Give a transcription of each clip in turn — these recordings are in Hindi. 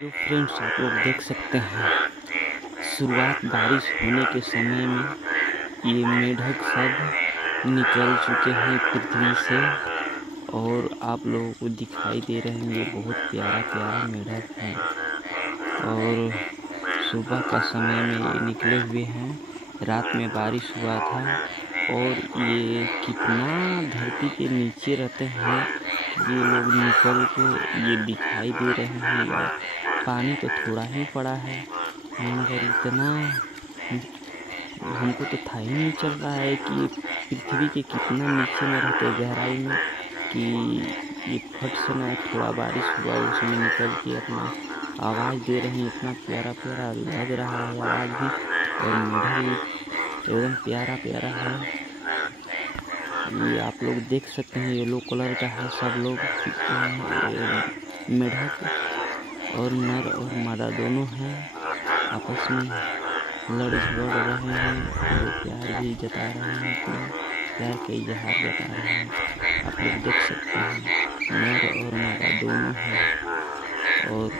तो फ्रेंड्स, आप लोग देख सकते हैं शुरुआत बारिश होने के समय में ये मेढक सब निकल चुके हैं पृथ्वी से। और आप लोगों को दिखाई दे रहे हैं, ये बहुत प्यारा प्यारा मेढक है। और सुबह का समय में ये निकले हुए हैं। रात में बारिश हुआ था और ये कितना धरती के नीचे रहते हैं कि ये लोग निकल के ये दिखाई दे रहे हैं। और पानी तो थोड़ा ही पड़ा है, मगर इतना हमको तो था ही नहीं चल रहा है कि पृथ्वी के कितना नीचे में रहते, गहराई में, कि ये फट से ना थोड़ा बारिश हुआ उसमें निकल के अपना आवाज़ दे रहे हैं। इतना प्यारा प्यारा लग रहा है आवाज़ भी। और मेढक भी एकदम प्यारा प्यारा है। ये आप लोग देख सकते हैं, येलो कलर का है। सब लोग मेढक और नर और मादा दोनों हैं, आपस में लड़ झगड़ रहे हैं और प्यार भी जता रहे हैं, अपना प्यार का इजहार जता रहे हैं। आप लोग देख सकते हैं, नर और मादा दोनों हैं। और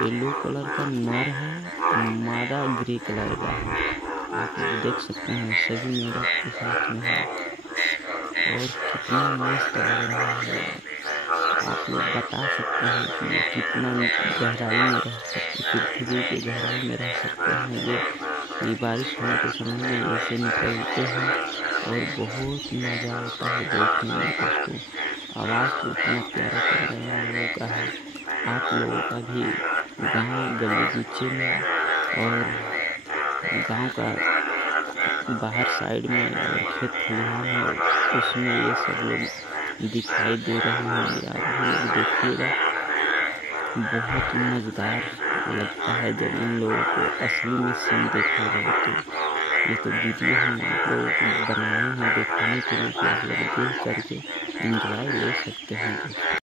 येलो कलर का नर है, मादा ग्रे कलर का है। आप लोग देख सकते हैं, सभी मेढक के साथ में है और कितना मस्त लग रहा है। आप लोग बता सकते हैं कि ये कितना गहराई में रह सकते, पृथ्वी की गहराई में रह सकते हैं। ये बारिश होने के समय में ऐसे निकलते हैं और बहुत मज़ा आता है देखने में दोस्तों। आवाज़ तो इतना प्यारा प्यारा इन लोगों का है। आप लोगों का भी गांव गली नीचे में और गांव का बाहर साइड में और खेत खलिहान है, उसमें ये सब लोग दिखाई दे रहे हैं। आप भी लोग देखिएगा, बहुत मज़ेदार लगता है जब इन लोगों को असली में सीन देखेगा। तो ये तो वीडियो हम आप लोगों को बनाए हैं दिखाने के लिए कि आप लोग देख करके एंजॉय ले सकते हैं दोस्तों।